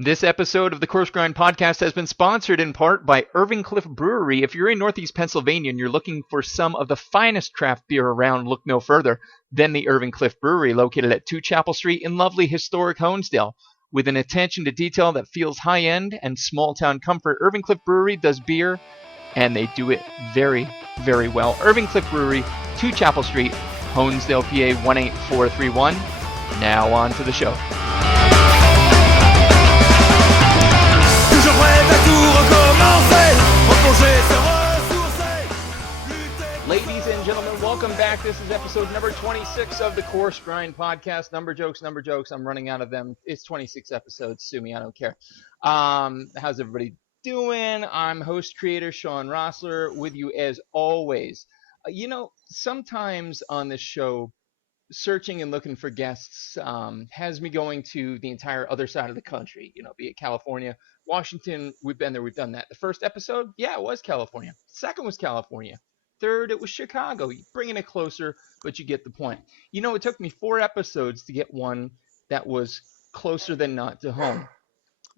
This episode of the Coarse Grind Podcast has been sponsored in part by Irving Cliff Brewery. If you're in Northeast Pennsylvania and you're looking for some of the finest craft beer around, look no further than the Irving Cliff Brewery, located at 2 Chapel Street in lovely historic Honesdale. With an attention to detail that feels high-end and small-town comfort, Irving Cliff Brewery does beer, and they do it very, very well. Irving Cliff Brewery, 2 Chapel Street, Honesdale, PA 18431. Now on to the show. Ladies and gentlemen, welcome back. This is episode number 26 of the Coarse Grind Podcast. Number jokes. I'm running out of them. It's 26 episodes. Sue me, I don't care. How's everybody doing? I'm host creator Sean Rossler with you as always. Sometimes on this show, searching and looking for guests has me going to the entire other side of the country, be it California, Washington. We've been there, we've done that. The first episode, it was California. Second was California. Third, it was Chicago. Bringing it closer, but you get the point. It took me 4 episodes to get one that was closer than not to home.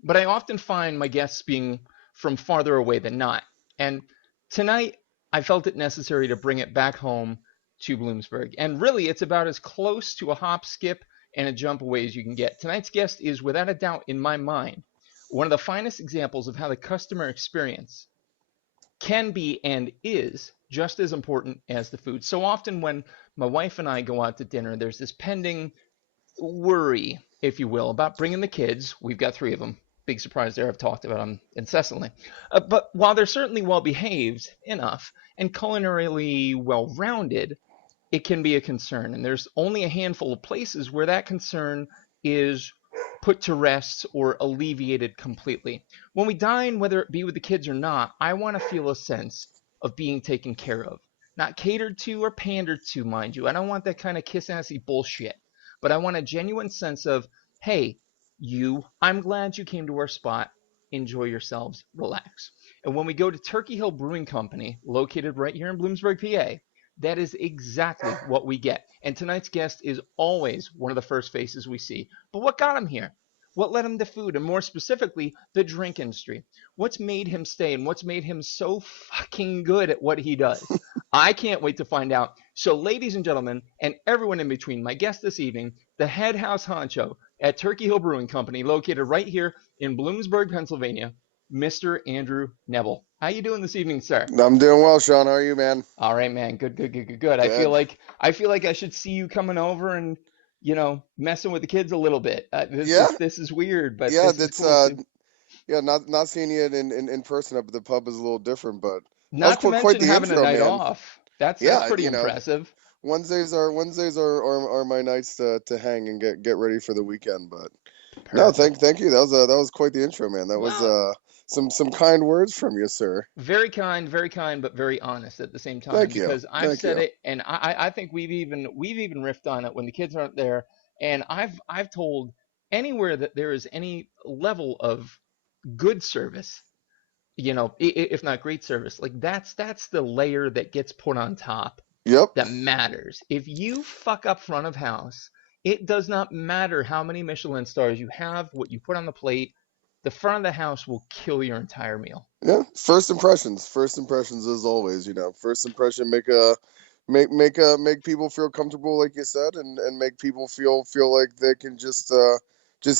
But I often find my guests being from farther away than not. And tonight, I felt it necessary to bring it back home to Bloomsburg. And really, it's about as close to a hop, skip, and a jump away as you can get. Tonight's guest is, without a doubt, in my mind, one of the finest examples of how the customer experience can be and is just as important as the food. So often when my wife and I go out to dinner, there's this pending worry, if you will, about bringing the kids. We've got 3 of them. Big surprise there. I've talked about them incessantly. But while they're certainly well-behaved enough and culinarily well-rounded, it can be a concern. And there's only a handful of places where that concern is put to rest or alleviated completely. When we dine, whether it be with the kids or not, I want to feel a sense of being taken care of. Not catered to or pandered to, mind you. I don't want that kind of kiss-assy bullshit. But I want a genuine sense of, hey, I'm glad you came to our spot. Enjoy yourselves. Relax. And when we go to Turkey Hill Brewing Company, located right here in Bloomsburg, PA, that is exactly what we get. And tonight's guest is always one of the first faces we see. But what got him here? What led him to food? And more specifically, the drink industry. What's made him stay and what's made him so fucking good at what he does? I can't wait to find out. So ladies and gentlemen, and everyone in between, my guest this evening, the head house honcho at Turkey Hill Brewing Company, located right here in Bloomsburg, Pennsylvania, Mr. Andrew Nebel. How you doing this evening, sir? I'm doing well, Sean. How are you, man? All right, man. Good. I feel like I should see you coming over and messing with the kids a little bit. This is weird, but that's cool not seeing you in person up at the pub is a little different, but not to mention having a night man. off. That's pretty impressive. Wednesdays are my nights to hang and get ready for the weekend. But Perfect. No, thank you. That was quite the intro, man. That was some kind words from you, sir. Very kind, but very honest at the same time. Thank you. Because I've said it, and I think we've even riffed on it when the kids aren't there. And I've told anywhere that there is any level of good service, if not great service, like that's the layer that gets put on top. Yep. That matters. If you fuck up front of house, it does not matter how many Michelin stars you have, what you put on the plate. The front of the house will kill your entire meal. Yeah. First impressions as always. First impression make people feel comfortable, like you said, and make people feel like they can just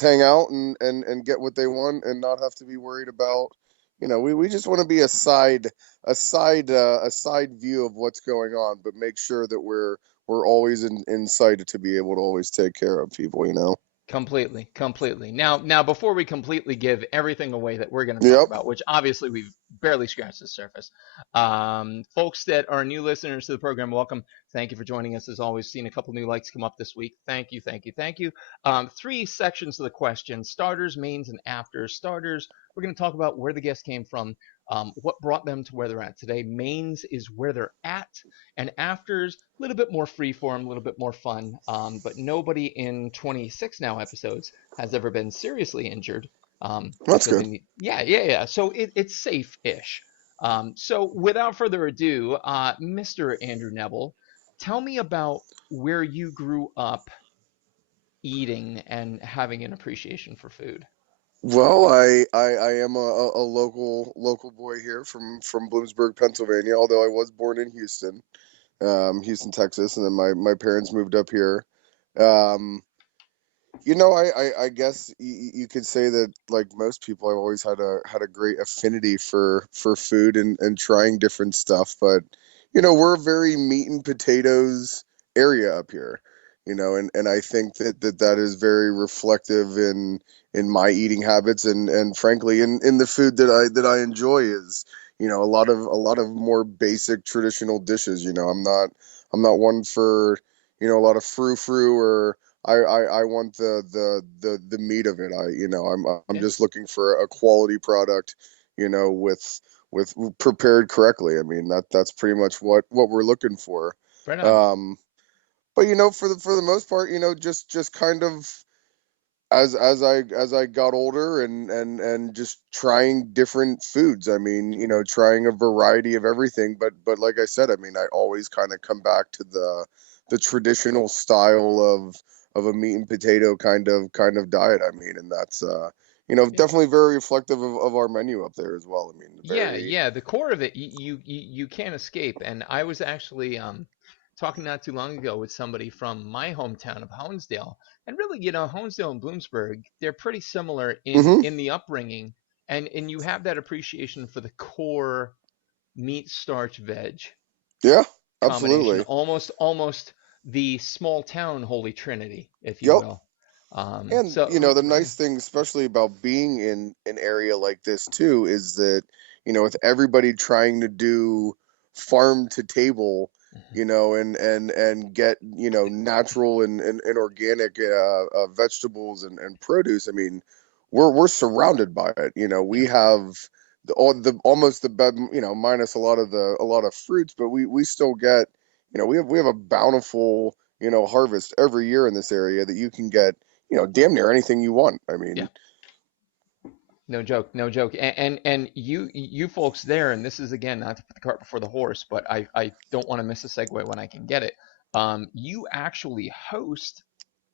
hang out and get what they want and not have to be worried about. We just want to be a side view of what's going on, but make sure that we're always in sight to be able to always take care of people. Completely. Now, before we completely give everything away that we're going to talk about, which obviously we've barely scratched the surface, folks that are new listeners to the program, welcome. Thank you for joining us. As always, seen a couple new likes come up this week. Thank you. 3 sections of the question: starters, mains, and afters. Starters, we're going to talk about where the guest came from, what brought them to where they're at today. Mains is where they're at, and afters, a little bit more freeform, a little bit more fun. But nobody in 26 now episodes has ever been seriously injured. That's good. Yeah. So it's safe-ish. So without further ado, Mr. Andrew Nebel, tell me about where you grew up eating and having an appreciation for food. Well, I am a local boy here from Bloomsburg, Pennsylvania. Although I was born in Houston, Houston, Texas, and then my parents moved up here. Um, I guess you could say that, like most people, I've always had a great affinity for food and trying different stuff. But we're a very meat and potatoes area up here. And I think that is very reflective in my eating habits and frankly in the food that I enjoy is a lot of more basic traditional dishes. I'm not one for a lot of frou-frou or I want the meat of it. I'm Yeah, just looking for a quality product, with prepared correctly. I mean that's pretty much what we're looking for. right on. Um, but for the most part, just kind of as I got older and just trying different foods. I mean, trying a variety of everything. But like I said, I mean, I always kind of come back to the traditional style of a meat and potato kind of diet. I mean, and that's Yeah. definitely very reflective of our menu up there as well. I mean, Yeah, very. yeah, the core of it you can't escape. And I was actually talking not too long ago with somebody from my hometown of Honesdale. And really, Honesdale and Bloomsburg, they're pretty similar in Hmm. in the upbringing, and you have that appreciation for the core meat, starch, veg Yeah, combination, absolutely. almost the small town holy trinity, if you Yep. will. And So the nice thing, especially about being in an area like this too, is that with everybody trying to do farm to table, and get natural and organic vegetables and produce. I mean, we're surrounded by it. yeah, We have the almost the bed, minus a lot of fruits, but we still get we have a bountiful harvest every year in this area that you can get damn near anything you want. I yeah. mean, No joke, no joke. And you folks there, and this is again not to put the cart before the horse, but I don't want to miss a segue when I can get it. You actually host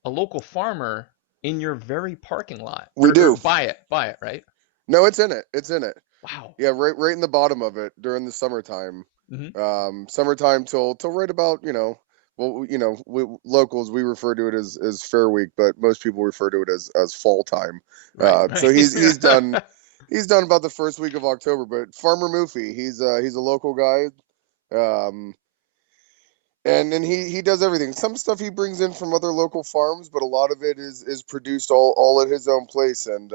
a local farmer in your very parking lot, we or do. buy it, right? No, it's in it. It's in it. Wow. Yeah, right in the bottom of it during the summertime. Hmm. Summertime till right about well, locals we refer to it as Fair Week, but most people refer to it as fall time. Right, So right. he's done about the first week of October. But Farmer Moofy, he's a local guy. Um, and then he does everything. Some stuff he brings in from other local farms, but a lot of it is produced all at his own place. And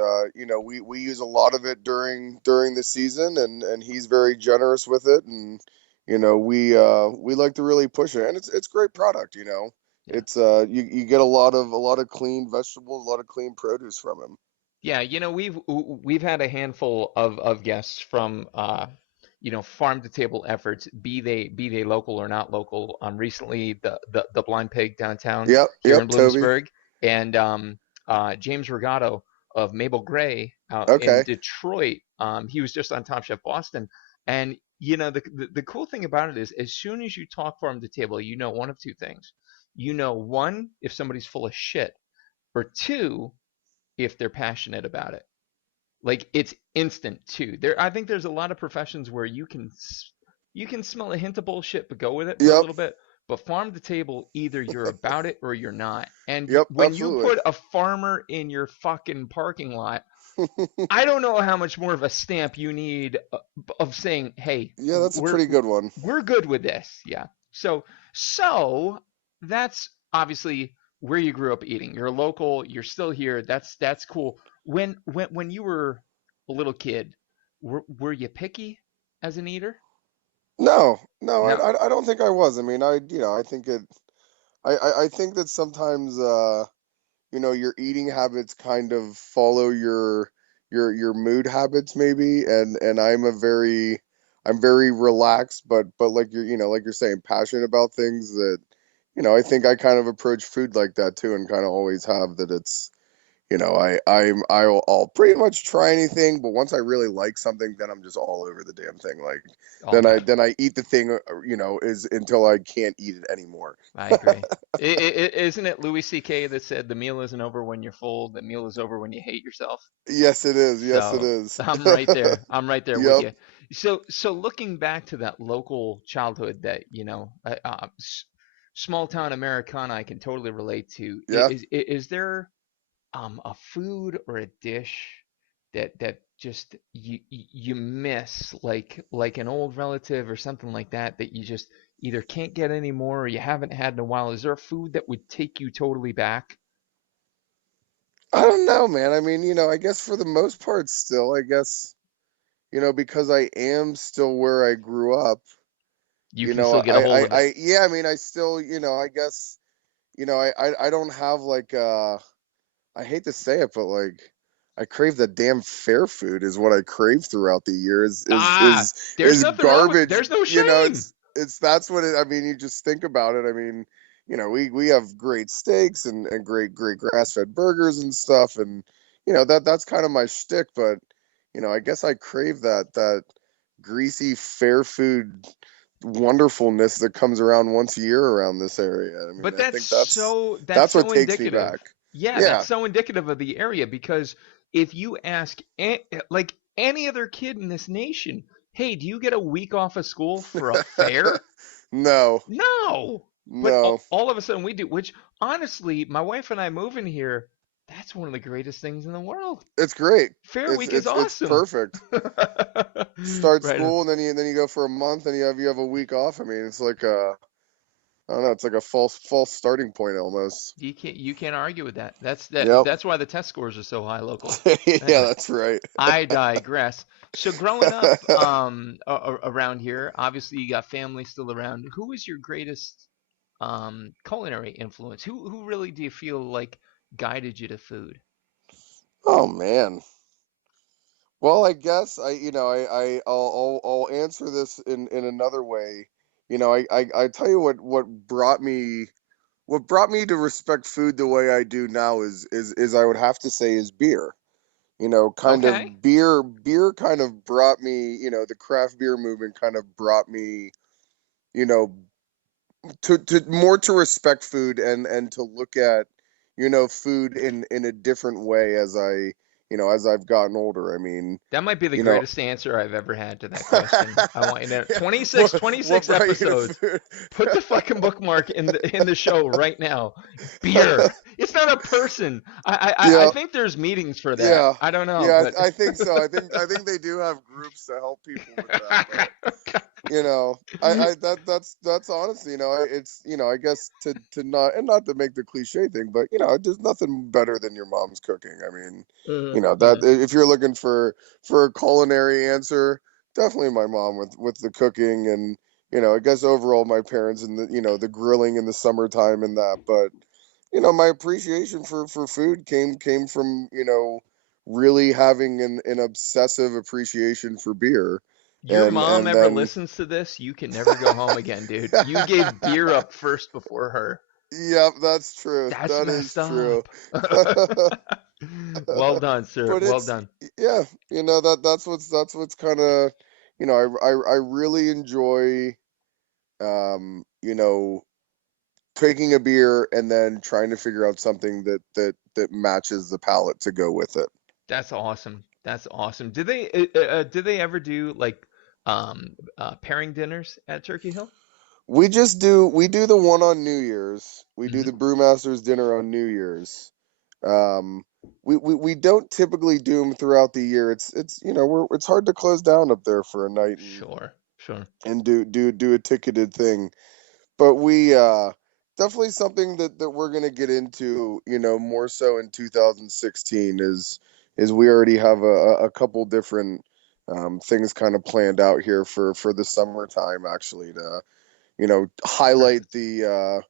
we use a lot of it during the season, and he's very generous with it. And we like to really push it, and it's great product. Yeah. It's you get a lot of clean vegetables, a lot of clean produce from him. Yeah, we've had a handful of guests from farm to table efforts, be they local or not local. Recently the Blind Pig downtown Yep, here in yep, Toby. Bloomsburg, and James Regato of Mabel Gray out in Okay. Detroit. He was just on Top Chef Boston, and the cool thing about it is, as soon as you talk farm to table, one of two things. One, if somebody's full of shit, or two, if they're passionate about it. Like, it's instant too. I think there's a lot of professions where you can smell a hint of bullshit but go with it for a Yep, little bit. But farm to table, either you're about it or you're not. And yep, when you absolutely. put a farmer in your fucking parking lot, I don't know how much more of a stamp you need of saying, "Hey, Yeah, that's a we're pretty good one. we're good with this." Yeah. So that's obviously where you grew up eating. You're local. You're still here. That's cool. When you were a little kid, were you picky as an eater? No, no, I, No. I I don't think I was. I mean, I think it. I think that sometimes, your eating habits kind of follow your mood habits, maybe. And I'm very relaxed, but like you're saying, passionate about things that, I think I kind of approach food like that too, and kind of always have that. I'll pretty much try anything, but once I really like something, then I'm just all over the damn thing. Like All day. then I eat the thing, is until I can't eat it anymore. I agree. Isn't it Louis C.K. that said the meal isn't over when you're full, the meal is over when you hate yourself? Yes, it is. Yes, it So is. I'm right there. I'm right there with Yep. you. So looking back to that local childhood that, small town Americana, I can totally relate to. Yeah. Is there a food or a dish that just you miss, like an old relative or something like that, that you just either can't get anymore or you haven't had in a while? Is there a food that would take you totally back? I don't know, man. I mean, I guess for the most part, still, I guess, because I am still where I grew up. You can still get a hold of it. Yeah. I mean, I still, I guess, I don't have like I hate to say it, but like I crave the damn fair food is what I crave throughout the year Ah, there's is nothing wrong with. garbage. There's no shame. It's that's what it. I mean, you just think about it. I mean, we have great steaks and great grass fed burgers and stuff, and that's kind of my shtick. But I guess I crave that greasy fair food wonderfulness that comes around once a year around this area. I mean, But I that's think so that's that's what so takes me indicative. back. Yeah, that's Yeah. so indicative of the area, because if you ask like any other kid in this nation, "Hey, do you get a week off of school for a fair?" No, No. But no, all of a sudden we do, which honestly, my wife and I moving here, that's one of the greatest things in the world. it's great. Fair week is It's awesome. perfect. Start Right on. school and then you go for a month and you have a week off. I mean, it's like I don't know, it's like a false starting point almost. You can't argue with that. Yep. That's why the test scores are so high locally. Yeah, Anyway, that's right. I digress. So growing up around here, obviously you got family still around. Who was your greatest culinary influence? Who really do you feel like guided you to food? Oh man. Well, I guess I'll answer this in another way. I tell you what brought me to respect food the way I do now is I would have to say is beer. Kind Okay. of beer kind of brought me, the craft beer movement kind of brought me, you know, to more to respect food and to look at, food in a different way as as I've gotten older. I mean, That might be the you know, greatest answer I've ever had to that question. I want you to know. yeah, 26, what 26 brought you to episodes. food? Put the fucking bookmark in the show right now. Beer. It's not a person. I Yeah, think there's meetings for that. yeah, I don't know, yeah. but I think so. I think they do have groups to help people with that, but that's honestly, it's, I guess to not to make the cliche thing, but there's nothing better than your mom's cooking. I mean, Mhm, that mhm. if you're looking for a culinary answer, definitely my mom with the cooking, and I guess overall my parents and the grilling in the summertime and that. But my appreciation for food came from really having an obsessive appreciation for beer, Your mom and ever then listens to this, you can never go home again, dude. You gave beer up first before her. yep, that's true. That's That is messed true. up. Well done, sir. But Well it's done. yeah, that's what's kind of I really enjoy taking a beer and then trying to figure out something that matches the palate to go with it. That's awesome. That's awesome. Did they ever do like pairing dinners at Turkey Hill? We do the one on New Year's. We do Hmm. the Brewmasters dinner on New Year's. Um, we don't typically do them throughout the year. It's hard to close down up there for a night Sure, sure. and do a ticketed thing. But we definitely something that we're gonna get into, more so in 2016 is we already have a couple different things kind of planned out here for the summertime actually to highlight Perfect. the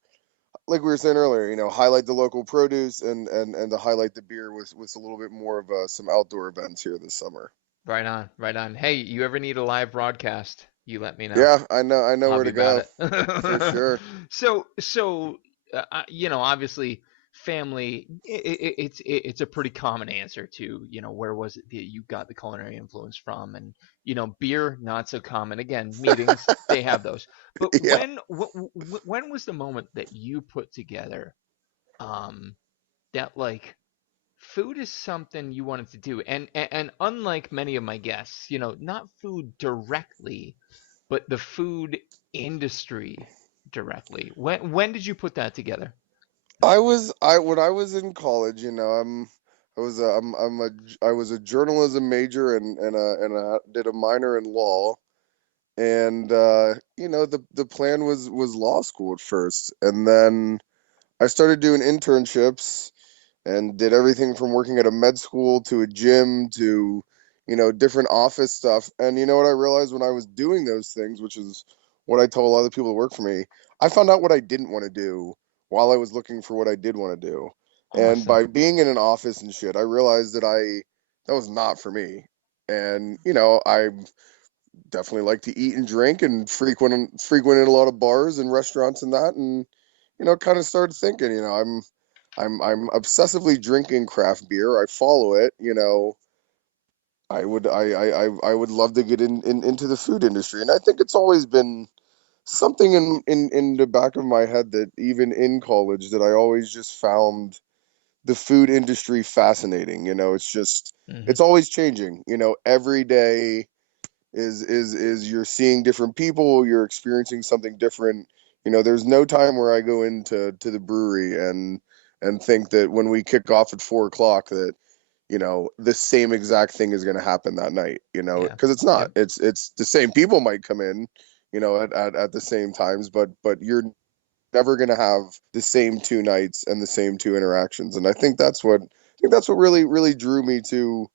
like we were saying earlier, highlight the local produce and to highlight the beer with a little bit more of some outdoor events here this summer. Right on, right on. Hey, you ever need a live broadcast? You let me know. Yeah, I know I'll where be to about go it. for sure. So, obviously, family, it's a pretty common answer to, where was it that you got the culinary influence from? And, beer, not so common. Again, meetings, they have those. But Yeah. when was the moment that you put together, that like food is something you wanted to do? And unlike many of my guests, not food directly, but the food industry directly. When did you put that together? When I was in college, I was a journalism major and did a minor in law. And the plan was law school at first, and then I started doing internships and did everything from working at a med school to a gym to different office stuff. And you know what I realized when I was doing those things, which is what I tell a lot of the people that work for me, I found out what I didn't want to do while I was looking for what I did want to do. And Awesome. by being in an office and shit, I realized that was not for me. And I definitely like to eat and drink and frequented a lot of bars and restaurants and that. And kind of started thinking, I'm obsessively drinking craft beer. I follow it. I would love to get into the food industry, and I think it's always been something in the back of my head that even in college that I always just found the food industry fascinating. Hmm. It's always changing. Every day is you're seeing different people, you're experiencing something different. There's no time where I go into the brewery and think that when we kick off at 4 o'clock that the same exact thing is going to happen that night. Yeah. Because it's not. Yep. It's the same people might come in at the same times, but you're never going to have the same 2 nights and the same 2 interactions. And I think that's what really drew me to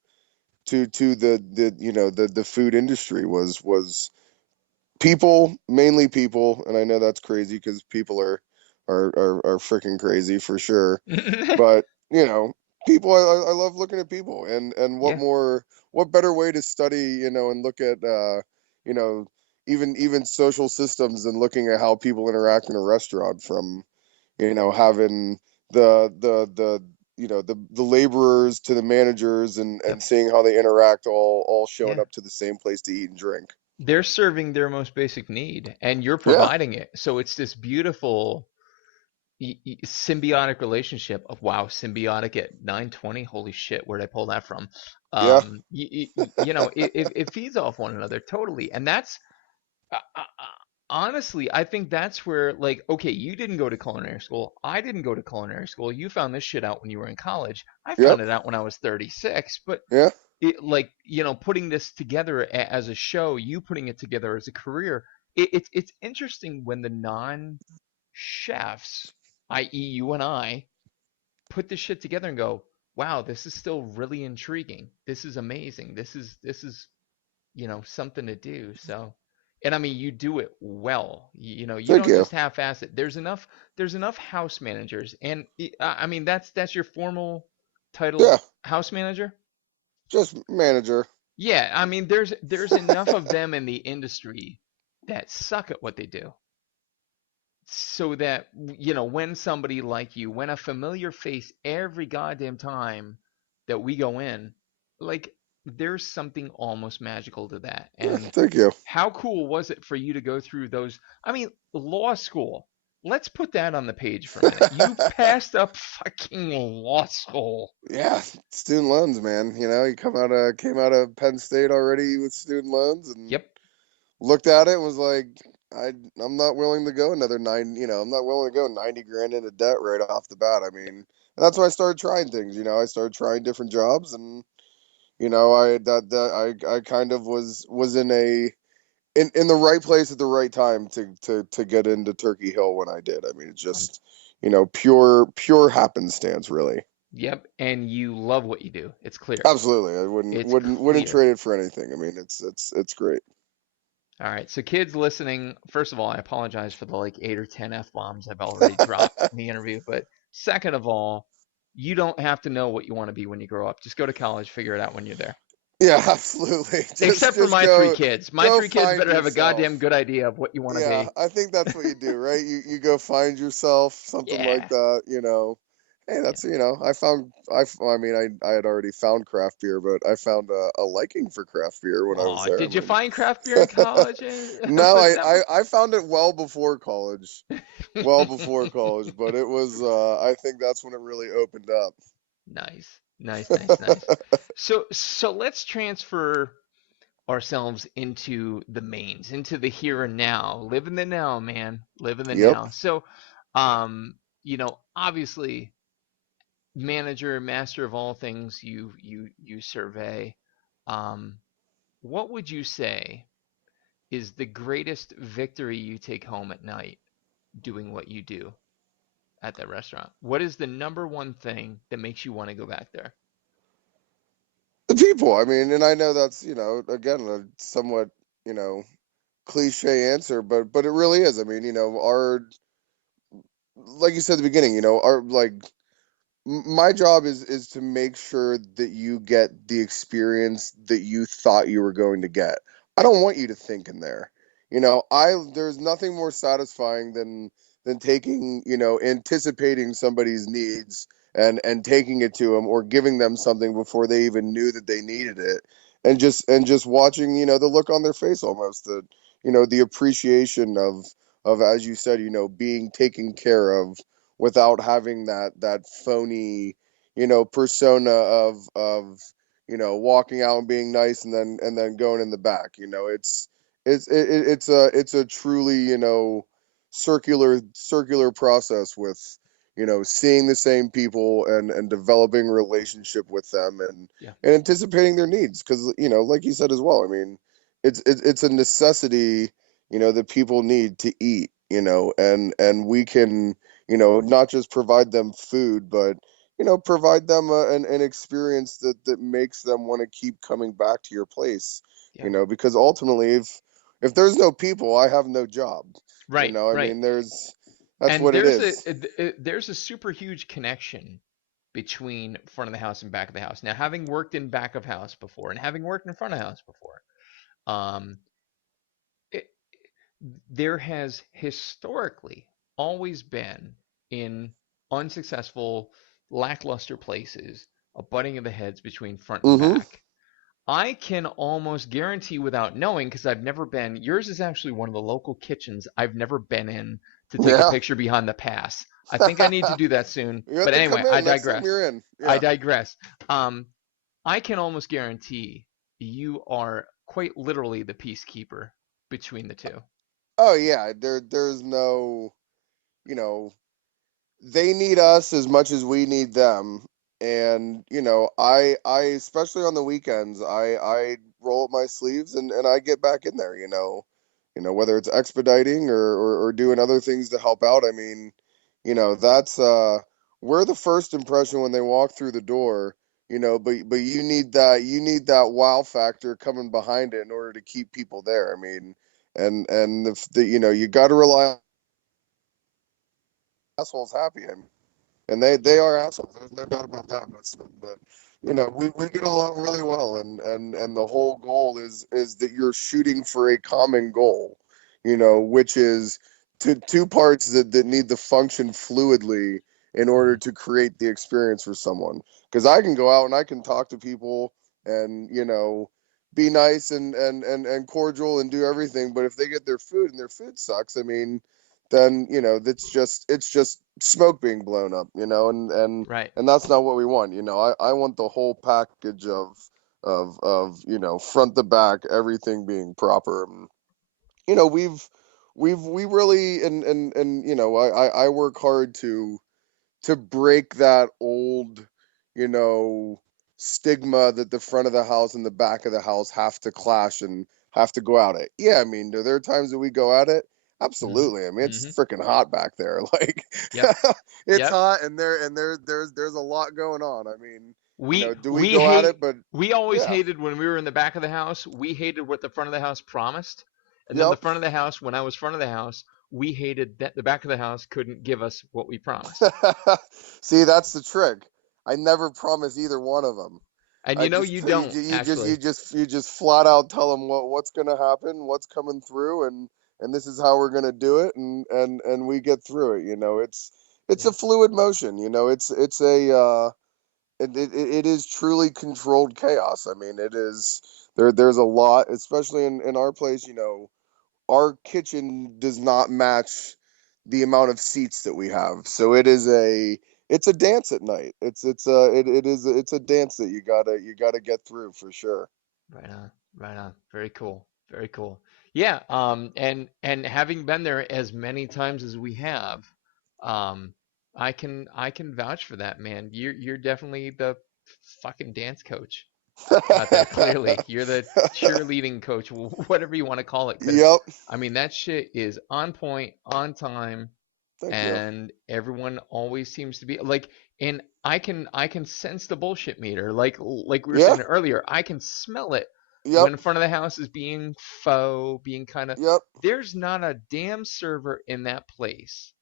the food industry was people, mainly people. And I know that's crazy because people are freaking crazy for sure. But people, I love looking at people. And Yeah. what better way to study and look at you know even social systems than looking at how people interact in a restaurant, from having the the laborers to the managers, Yep. and seeing how they interact, all showing Yeah. up to the same place to eat and drink. They're serving their most basic need, and you're Yeah. providing it. So it's this beautiful symbiotic relationship of, wow, symbiotic at 9:20. Holy shit, where'd I pull that from? Yeah. It feeds off one another totally, and that's honestly, I think that's where, like, okay, you didn't go to culinary school. I didn't go to culinary school. You found this shit out when you were in college. I found Yep. it out when I was 36. But Yeah. like, putting this together as a show, you putting it together as a career, it's interesting when the non-chefs, i.e., you and I, put this shit together and go, wow, this is still really intriguing. This is amazing. This is something to do. So, and I mean, you do it well. You Thank don't you. just half-ass it. There's enough house managers, and I mean, that's your formal title, Yeah. house manager. Just manager. Yeah, I mean, there's enough of them in the industry that suck at what they do, so that when somebody like you, when a familiar face every goddamn time that we go in, like, there's something almost magical to that. Yeah, And thank you. how cool was it for you to go through those? I mean, law school. Let's put that on the page for a minute. You passed up fucking law school. Yeah, student loans, man. You came out of Penn State already with student loans, and Yep. looked at it and was like, I'm not willing to go another nine. I'm not willing to go 90 grand into debt right off the bat. I mean, and that's when I started trying things. I started trying different jobs, and I kind of was in the right place at the right time to get into Turkey Hill when I did. I mean, it's Um, just pure happenstance, really. yep. And you love what you do. It's clear. Absolutely, I wouldn't It's wouldn't wouldn't clear. trade it for anything. I mean, it's great. All right. So, kids listening, first of all, I apologize for the like 8 or 10 F bombs I've already dropped in the interview. But second of all, you don't have to know what you want to be when you grow up. Just go to college, figure it out when you're there. Yeah, absolutely. Just Except for just my three go kids. My go three kids find better have a yourself. goddamn good idea of what you want to Yeah, be. I think that's what you do, right? You go find yourself, something like Yeah. that, Hey, that's, I had already found craft beer, but I found a liking for craft beer when I was Oh, there. I did you mean, find craft beer in college? no, Was that I found it well before college, well before college, but it was, I think that's when it really opened up. Nice, nice, nice, nice. So let's transfer ourselves into the mains, into the here and now. Live in the now, man. Live in the Yep. now. So, obviously, manager, master of all things you survey. Um, what would you say is the greatest victory you take home at night doing what you do at that restaurant? What is the number one thing that makes you want to go back there? The people, I mean, and I know that's, again, a somewhat, you know, cliche answer, but it really is. I mean, like you said at the beginning, my job is to make sure that you get the experience that you thought you were going to get. I don't want you to think in there. I there's nothing more satisfying than taking, anticipating somebody's needs and taking it to them or giving them something before they even knew that they needed it. And just watching, the look on their face, almost the appreciation of, as you said, being taken care of without having that phony, persona of walking out and being nice and then going in the back. It's a truly, circular process with, seeing the same people and developing a relationship with them Yeah, and anticipating their needs, because, like you said as well, I mean, it's a necessity, that people need to eat, and we can, not just provide them food, but, provide them an experience that makes them want to keep coming back to your place, yeah. because ultimately, if there's no people, I have no job. Right, I right. mean, that's And what it there's is. there's a super huge connection between front of the house and back of the house. Now, having worked in back of house before and having worked in front of house before, um, it, there has historically always been in unsuccessful, lackluster places a butting of the heads between front and Mm-hmm. back. I can almost guarantee without knowing, because I've never been, yours is actually one of the local kitchens I've never been in to take a Yeah. picture behind the pass. I think I need to do that soon. You have But to anyway, come I in next time digress. you're in. I Yeah. digress. Um, I can almost guarantee you are quite literally the peacekeeper between the two. Oh yeah. There's no, you know, they need us as much as we need them. And, I especially on the weekends, I roll up my sleeves and I get back in there, whether it's expediting or doing other things to help out. I mean, that's we're the first impression when they walk through the door, but you need that wow factor coming behind it in order to keep people there. I mean, and you got to rely on assholes happy. I mean, and they are assholes. There's no doubt about that. But we get along really well, and the whole goal is that you're shooting for a common goal, which is two parts that need to function fluidly in order Mhm. to create the experience for someone. Because I can go out and I can talk to people and be nice and cordial and do everything, but if they get their food and their food sucks, I mean, then it's just smoke being blown up, Right. and that's not what we want. I want the whole package of front to back, everything being proper. And, we really and I work hard to break that old, you know, stigma that the front of the house and the back of the house have to clash and have to go at it. Yeah, I mean, are there times that we go at it? Mhm. Absolutely. I mean, it's Mhm. freaking hot back there. Like, Yep. it's Yep. hot, and there's a lot going on. I mean, We do we we go at hate it? But we always yeah, hated when we were in the back of the house. We hated what the front of the house promised. And then the yep. front of the house, when I was front of the house, we hated that the back of the house couldn't give us what we promised. See, that's the trick. I never promise either one of them. And I you just you, don't you just you actually. just you just flat out tell them what's gonna happen, what's coming through, and this is how we're gonna do it, and we get through it. it's Yeah. a fluid motion. It's a it is truly controlled chaos. I mean, it is there's a lot, especially in our place. Our kitchen does not match the amount of seats that we have, so it's a dance at night. It's a dance that you gotta get through for sure. Right on. Right on. Very cool. Very cool. Yeah. And having been there as many times as we have, um, I can vouch for that, man. You're definitely the fucking dance coach out there. Clearly, you're the cheerleading coach, whatever you want to call it, because Yep. I mean that shit is on point, on time, Thank you. and everyone always seems to be like. And I can sense the bullshit meter, like we were Yeah. saying earlier. I can smell it Yep. when front of the house is being faux, being kind of. Yep. There's not a damn server in that place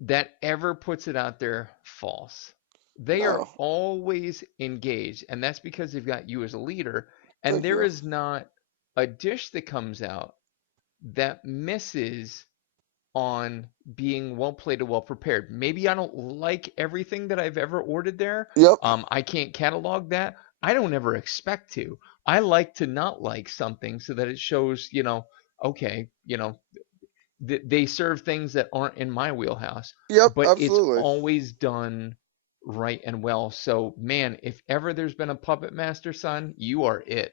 that ever puts it out there false. They are No. always engaged, and that's because they've got you as a leader. And Thank there you. is not a dish that comes out that misses on being well plated, well prepared. Maybe I don't like everything that I've ever ordered there. Yep. I can't catalog that. I don't ever expect to. I like to not like something so that it shows, okay, they serve things that aren't in my wheelhouse, Yep. but it's Absolutely. always done right and well. So, man, if ever there's been a puppet master, son, you are it.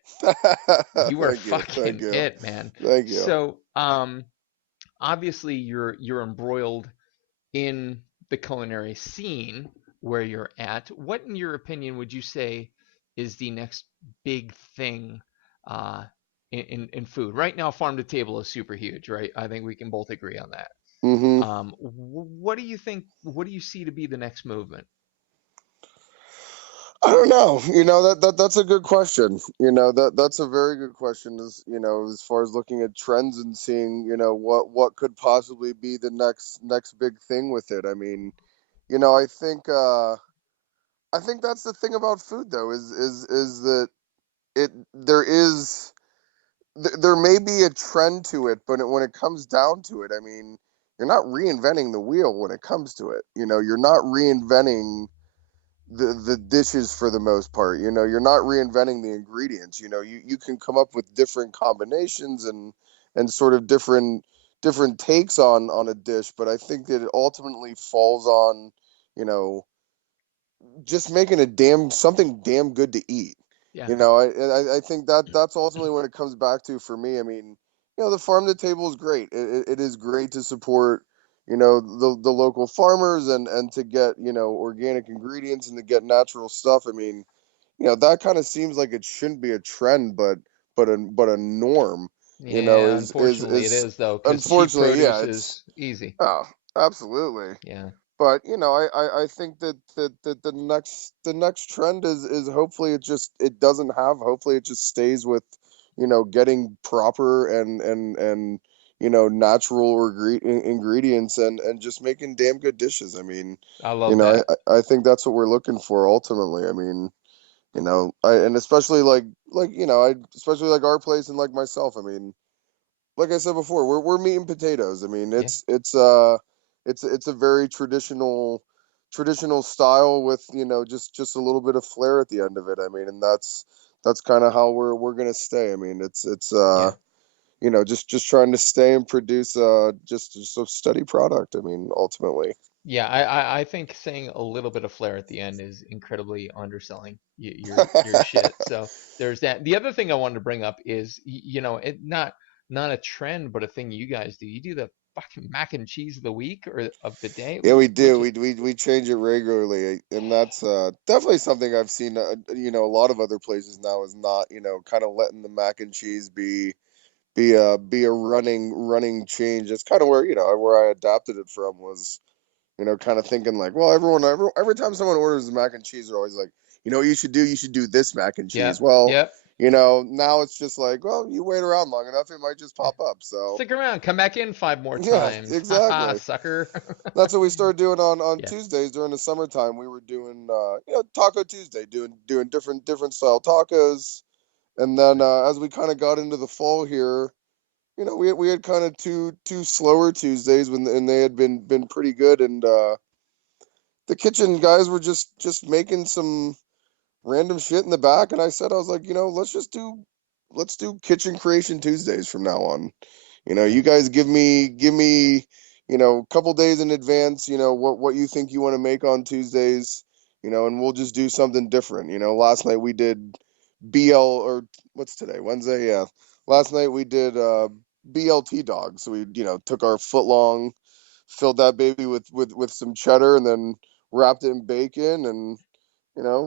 You are Thank you. Thank fucking you. it, man. Thank you. So, obviously you're embroiled in the culinary scene where you're at. What, in your opinion, would you say is the next big thing uh, in food? Right now, farm to table is super huge, right? I think we can both agree on that. Hmm. What do you think? What do you see to be the next movement? I don't know. That's a good question. That's a very good question. As far as looking at trends and seeing, what could possibly be the next big thing with it. I mean, I think that's the thing about food though is that it there is there may be a trend to it, but when it comes down to it, I mean, you're not reinventing the wheel when it comes to it. You're not reinventing the dishes for the most part. You're not reinventing the ingredients. You can come up with different combinations and sort of different takes on a dish, but I think that it ultimately falls on, you know, just making something damn good to eat. Yeah, I think that's ultimately what it comes back to for me. I mean, the farm to table is great. It is great to support, the local farmers and to get, organic ingredients and to get natural stuff. I mean, that kind of seems like it shouldn't be a trend, but a norm. yeah. Unfortunately, it Is is though, because cheap unfortunately, yeah, produce it's is easy. oh, absolutely. Yeah, But I think that the next trend is hopefully it doesn't have hopefully it just stays with getting proper and natural ingredients and just making damn good dishes. I mean, I love that. I think that's what we're looking for ultimately. I mean, and especially like I especially like our place and like myself. I mean, like I said before, we're meat and potatoes. I mean, Yeah. it's a very traditional style with just a little bit of flair at the end of it. I mean, and that's kind of how we're gonna stay. I mean, it's Yeah. just trying to stay and produce just a steady product. I mean, ultimately. Yeah, I think saying a little bit of flair at the end is incredibly underselling your shit. So there's that. The other thing I wanted to bring up is it not a trend, but a thing you guys do. You do the fucking mac and cheese of the week or of the day, Yeah, we do. which We change it regularly, and that's definitely something I've seen. A lot of other places now is not, kind of letting the mac and cheese be a running change. That's kind of where where I adapted it from was kind of thinking like, well, every time someone orders mac and cheese, they're always like, what you should do? You should do this mac and cheese. yep, Well, yep. now it's just like, well, you wait around long enough, it might just Yeah. pop up. So Stick around, come back in 5 more yeah, times. Ha ha, exactly. sucker. That's what we started doing on Yeah. Tuesdays during the summertime. We were doing Taco Tuesday, doing different style tacos, and then as we kind of got into the fall here, we had kind of two slower Tuesdays and they had been pretty good, and the kitchen guys were just making some random shit in the back, and I was like, let's do Kitchen Creation Tuesdays from now on. You Nice. guys give me a couple days in advance, what you think you want to make on Tuesdays, and we'll just do something different. Last night we did BL, or what's today? Wednesday, yeah. Last night we did BLT dog. So we, took our foot long, filled that baby with some cheddar, and then wrapped it in bacon and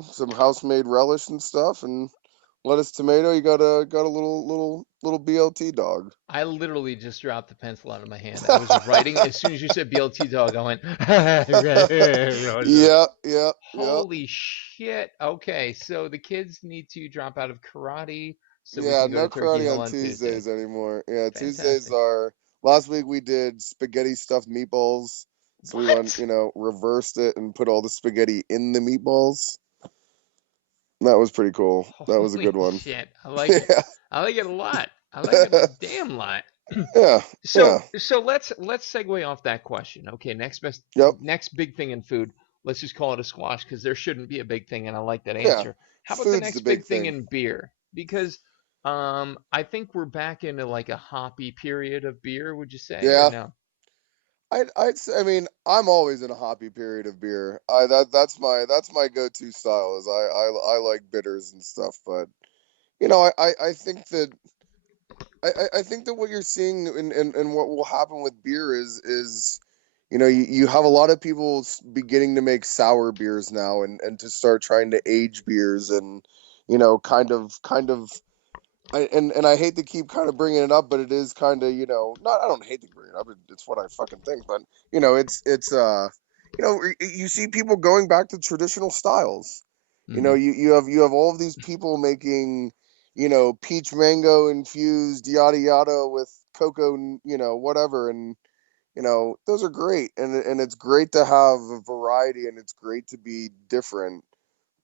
some house made relish and stuff, and lettuce, tomato. You got a little BLT dog. I literally just dropped the pencil out of my hand. I was writing as soon as you said BLT dog. I went. Yeah, yeah, yeah, Holy shit. Okay, so the kids need to drop out of karate so we yeah. can go to No Turkey karate Hill on on Tuesday. Tuesdays anymore. Yeah, Tuesdays Fantastic. are. Last week we did spaghetti stuffed meatballs, so we went, What? reversed it and put all the spaghetti in the meatballs. That was pretty cool. That was a Holy good one. shit. I like it. Yeah, I like it a lot. I like it a damn lot. yeah, yeah. So let's segue off that question. Okay, Yep. next big thing in food. Let's just call it a squash because there shouldn't be a big thing, and I like that Yeah. answer. How about the Food's the next big big thing thing. in beer? Because I think we're back into like a hoppy period of beer. Would you say or Yeah. no? I mean, I'm always in a hoppy period of beer. That's my go-to style. Is I like bitters and stuff, but I think that I think that what you're seeing and what will happen with beer is you have a lot of people beginning to make sour beers now, and to start trying to age beers, and kind of and I hate to keep kind of bringing it up, but it is kind of, not, I don't hate to bring it up. It's what I fucking think, but it's you see people going back to traditional styles. Mm-hmm. You have all of these people making, peach mango infused yada yada with cocoa, whatever, and those are great, and it's great to have a variety, and it's great to be different,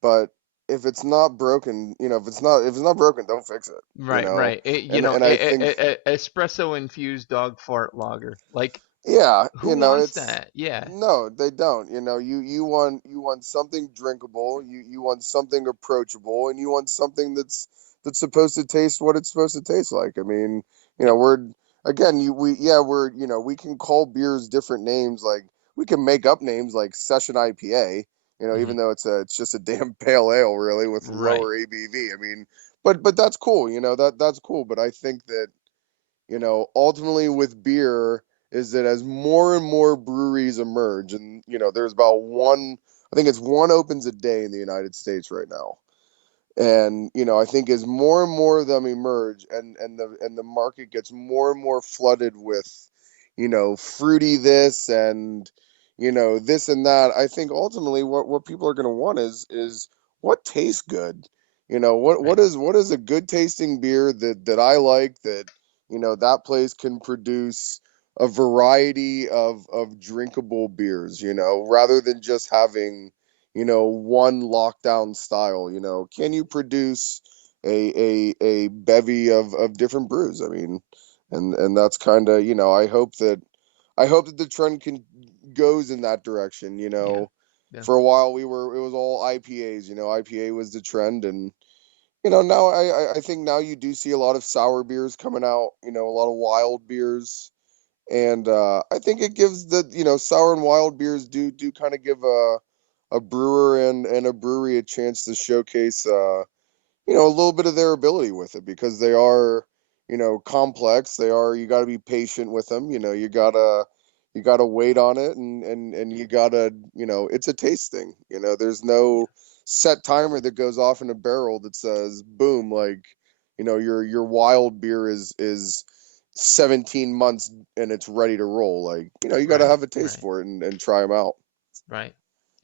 but if it's not broken, if it's not broken, don't fix it. Right, right. And I think, Espresso infused dog fart lager. Like, yeah, who wants it's that? Yeah. no, they don't. You want something drinkable, you want something approachable, and you want something that's supposed to taste what it's supposed to taste like. I mean, Yep. we're again, we can call beers different names, like we can make up names like Session IPA, Hmm. even though it's just a damn pale ale really with Right. lower ABV. I mean, but that's cool, that's cool, but I think that ultimately with beer is that as more and more breweries emerge, and there's about one, I think it's one opens a day in the United States right now, and I think as more and more of them emerge, and the market gets more and more flooded with fruity this and this and that, I think ultimately what people are going to want is what tastes good. what Right. what is what is a good tasting beer that I like, that that place can produce a variety of drinkable beers, rather than just having one lockdown style. Can you produce a bevy of different brews? I mean, and that's kind of, I hope that the trend can goes in that direction. Yeah. Yeah. For a while it was all IPAs. IPA was the trend, and now I think now you do see a lot of sour beers coming out. A lot of wild beers, and I think it gives the sour and wild beers do kind of give a brewer and a brewery a chance to showcase a little bit of their ability with it, because they are complex. You got to be patient with them. You gotta wait on it, and you gotta, it's a taste thing. There's Yeah. no set timer that goes off in a barrel that says boom, like your wild beer is 17 months and it's ready to roll. Like, you got to Right. have a taste Right. for it, and try them out. Right.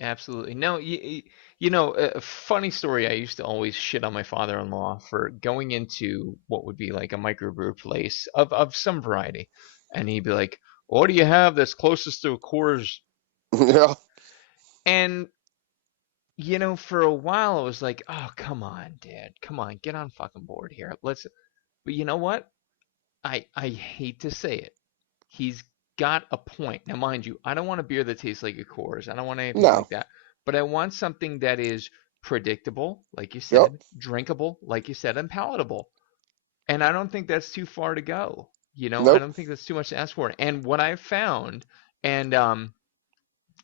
Absolutely. No, a funny story. I used to always shit on my father-in-law for going into what would be like a microbrew place of some variety, and he'd be like, "What do you have that's closest to a Coors?" Yeah. And for a while, I was like, "Oh, come on, Dad, come on, get on fucking board here. Let's." But you know what? I hate to say it. He's got a point. Now, mind you, I don't want a beer that tastes like a Coors. I don't want anything No. like that. But I want something that is predictable, like you Yep. said, drinkable, like you said, and palatable. And I don't think that's too far to go. I Nope. don't think that's too much to ask for. And what I've found, and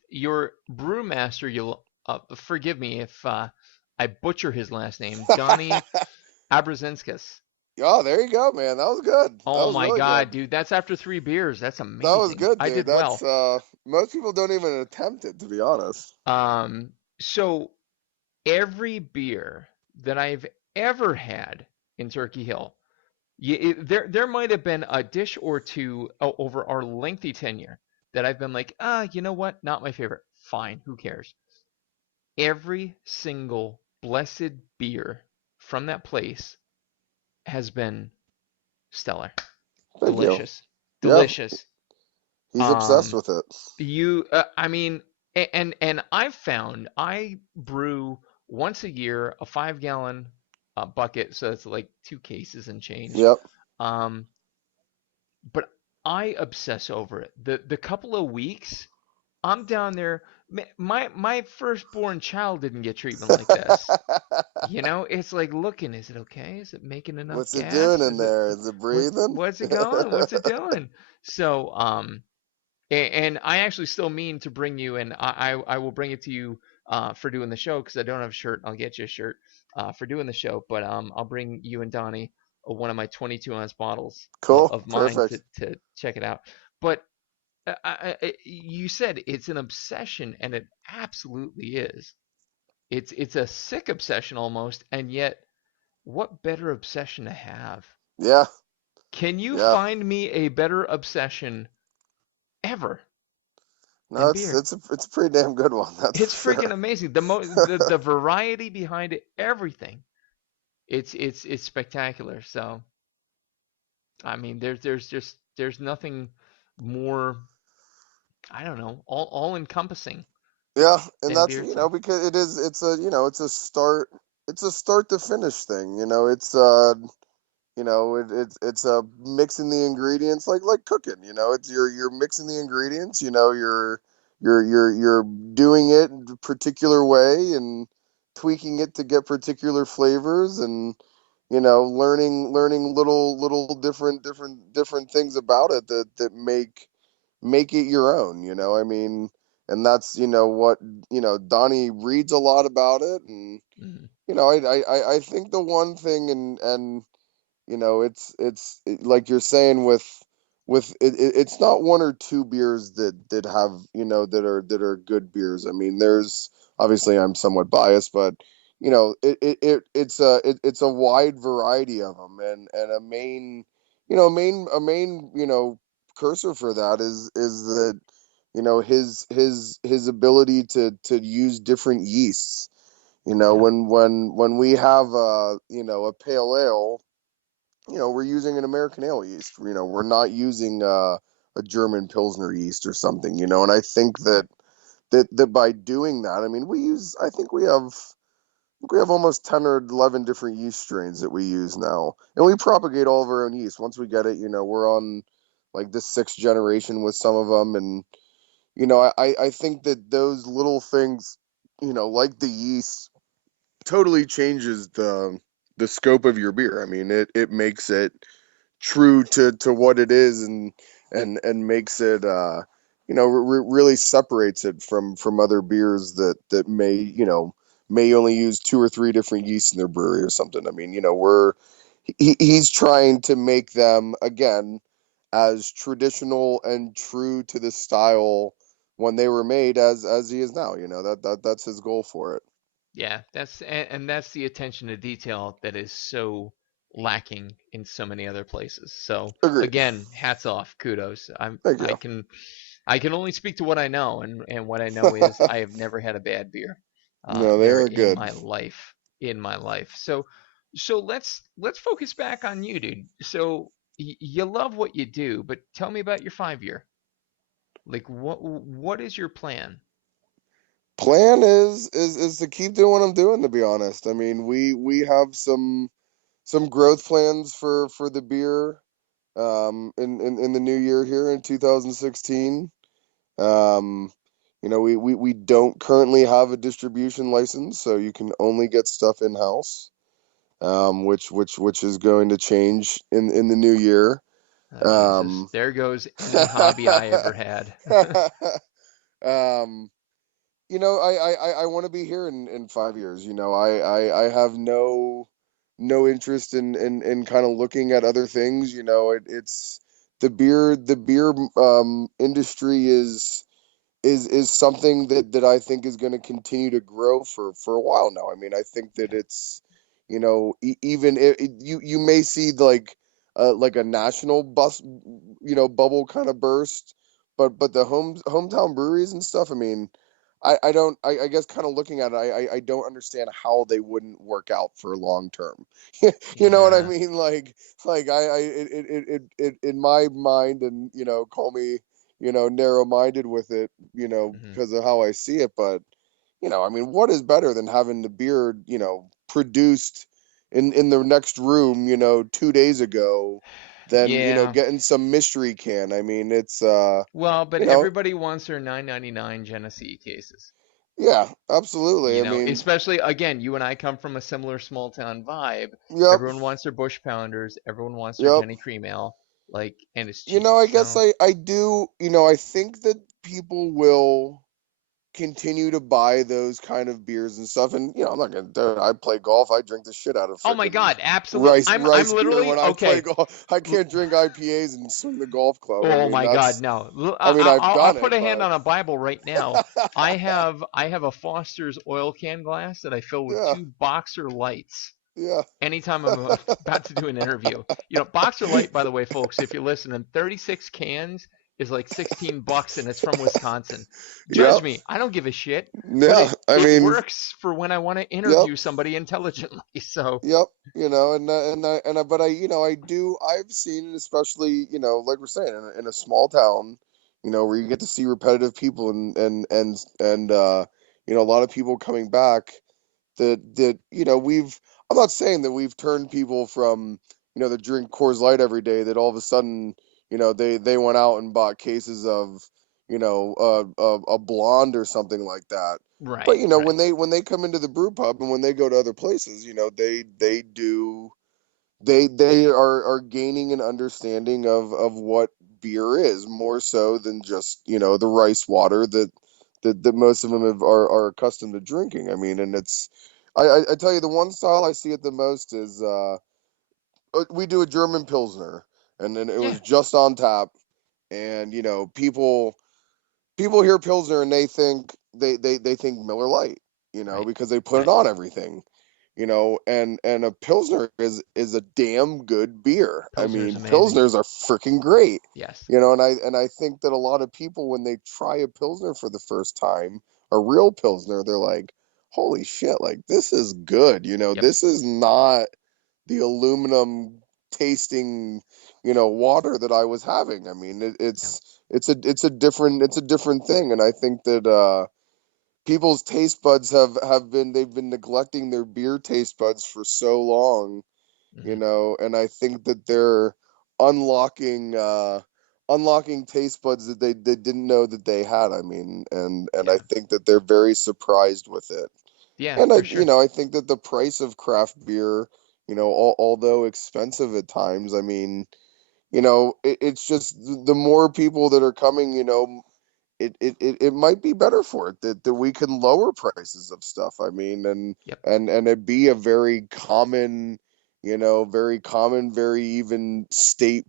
your brewmaster, you'll forgive me if I butcher his last name, Donnie Abrazinskis. Oh, there you go, man. That was good. That Oh was my really good. God, dude, that's after 3 beers. That's That was amazing. good, I dude. did That's well. most people don't even attempt it, to be honest. So every beer that I've ever had in Turkey Hill, there might have been a dish or two over our lengthy tenure that I've been like, you know what? Not my favorite. Fine, who cares? Every single blessed beer from that place has been stellar, Thank you. delicious, Yeah, delicious. he's obsessed Um, with it. I mean, and I've found I brew once a year a 5 gallon bucket, so it's like 2 cases and change. Yep. Um, but I obsess over it. The couple of weeks I'm down there, my firstborn child didn't get treatment like this. It's like looking, is it okay? Is it making enough What's it doing gas? in Is it there? Is it breathing? what's it going? What's it doing? So, and I actually still mean to bring you, and I will bring it to you for doing the show because I don't have a shirt. I'll get you a shirt for doing the show, but I'll bring you and Donnie one of my 22-ounce bottles Cool. of mine Perfect. to check it out. But you said it's an obsession, and it absolutely is. It's a sick obsession almost, and yet what better obsession to have? Yeah. Can you Yeah. find me a better obsession ever No, than it's beer? it's a it's a pretty damn good one. That's It's for freaking amazing. The variety behind it, everything. It's spectacular. So I mean, there's nothing more, I don't know, all encompassing Yeah, and than that's beer. So because it's a start to finish thing. It's mixing the ingredients like cooking. It's you're mixing the ingredients. You're doing it in a particular way and tweaking it to get particular flavors and learning little different things about it that make it your own. I mean, and that's what Donnie reads a lot about it, and mm, I think the one thing and like you're saying it's not one or two beers that have that are good beers. I mean, there's obviously I'm somewhat biased, but it's a wide variety of them, and a main cursor for that is that his ability to use different yeasts. yeah, When we have a pale ale, we're using an American ale yeast. We're not using a German Pilsner yeast or something. And I think that by doing that, I mean, I think we have almost 10 or 11 different yeast strains that we use now, and we propagate all of our own yeast. Once we get it, we're on like the sixth generation with some of them, and I think that those little things, like the yeast, totally changes the scope of your beer. I mean, it makes it true to what it is, and makes it really separates it from other beers that may only use two or three different yeasts in their brewery or something. I mean, he's trying to make them again as traditional and true to the style when they were made as he is now. That's his goal for it. yeah. And that's the attention to detail that is so lacking in so many other places. So Agreed. again, hats off, kudos. Thank I you. can I can only speak to what I know, and what I know is I have never had a bad beer, No, they never are in good. my life, So let's focus back on you, dude. So you love what you do, but tell me about your 5 year. Like what is your plan? Plan is to keep doing what I'm doing, to be honest. I mean, we have some growth plans for the beer. in the new year here in 2016. Um, we don't currently have a distribution license, so you can only get stuff in house. Which is going to change in the new year. Oh, Jesus. Um, There goes any hobby I ever had. um, I want to be here in 5 years. I have no interest in kind of looking at other things. It's the beer industry is something that I think is going to continue to grow for a while now. I mean, I think that Yeah. it's, even you may see like a national bubble kind of burst, but the hometown breweries and stuff. I mean, I don't I guess kind of looking at it, I don't understand how they wouldn't work out for long term. You know what I Yeah. mean? Like it in my mind, and call me narrow-minded with it, Hmm. because of how I see it. But, I mean, what is better than having the beer, produced in the next room, 2 days ago, than, Yeah. getting some mystery can. I mean, it's, Well, but you know, everybody wants their 9.99 Genesee cases. yeah, absolutely. I mean, Especially again, you and I come from a similar small town vibe. yep, Everyone wants their Bush Pounders. Everyone wants their yep. Jenny Cream Ale, and it's cheap. I guess I do, I think that people will continue to buy those kind of beers and stuff. And I'm not gonna. I play golf. I drink the shit out of Oh my freaking God, absolutely. I'm rice beer literally when I play okay. golf. I can't drink IPAs and swing the golf club. I Oh mean, my God, that's. no. I mean, I've I'll done put it, a hand but on a Bible right now. I have a Foster's oil can glass that I fill with yeah, two Boxer Lights yeah. anytime I'm about to do an interview. Boxer Light, by the way, folks, if you're listening, 36 cans is like $16 and it's from Wisconsin. Judge Yep. me. I don't give a shit, but Yeah. I it mean, works for when I want to yep. interview somebody intelligently. So, Yep, but I do. I've seen, especially, like we're saying, in a small town, where you get to see repetitive people, and a lot of people coming back. We've. I'm not saying that we've turned people from, that drink Coors Light every day, that all of a sudden, they went out and bought cases of, a blonde or something like that. But, right, when right. they come into the brew pub, and when they go to other places, they do they are gaining an understanding of what beer is, more so than just, the rice water that most of them are accustomed to drinking. I mean, and it's I tell you, the one style I see it the most is, we do a German Pilsner, and then it Yeah, was just on tap. And, people hear Pilsner, and they think Miller Lite, right, because they put it right. on everything. And a Pilsner is a damn good beer. I Pilsner's mean, amazing. Pilsners are freaking great. Yes. And I think that a lot of people, when they try a Pilsner for the first time, a real Pilsner, they're like, holy shit, like, this is good. Yep. This is not the aluminum tasting, water that I was having. I mean, Yep. it's a different thing. And I think that, people's taste buds they've been neglecting their beer taste buds for so long, Hmm. and I think that they're unlocking unlocking taste buds that they didn't know that they had. I mean, and I Yeah. think that they're very surprised with it. Yeah, And for sure. I think that the price of craft beer, although expensive at times, I mean, it's just the more people that are coming, it might be better for it that we can lower prices of stuff. I mean, and Yep. and and it be a very common, very even state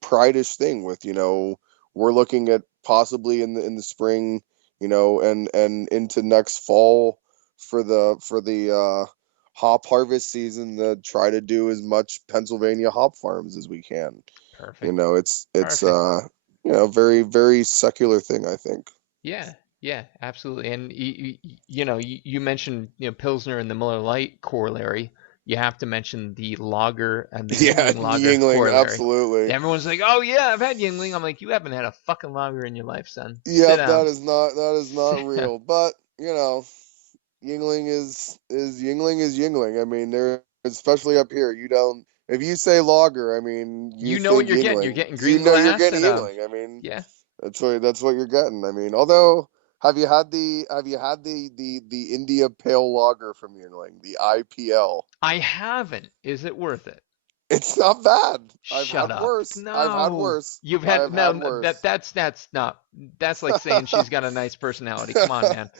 pride-ish thing with, we're looking at possibly in the spring, and into next fall, for the hop harvest season, to try to do as much Pennsylvania hop farms as we can. Perfect. It's Perfect. very, very secular thing, I think. Yeah, yeah, absolutely. And you mentioned Pilsner and the Miller Lite corollary. You have to mention the lager and the Yeah, Yingling lager Yingling, corollary. absolutely. Everyone's like, "Oh yeah, I've had Yingling." I'm like, "You haven't had a fucking lager in your life, son. Sit Yep, down." that is not Sit down. real. But, Yingling is Yingling. I mean, there, especially up here, you don't. if you say lager, I mean, you You know what think you're getting. You're Yingling. getting You green know you're glass getting and Yingling. I mean, yeah. that's what you're getting. I mean, although have you had the India Pale Lager from Yingling, the IPL? I haven't. Is it worth it? It's not bad. I've Shut had up. worse. I've had No. worse. You've had I've no, had worse. that's not, that's like saying she's got a nice personality. Come on, man.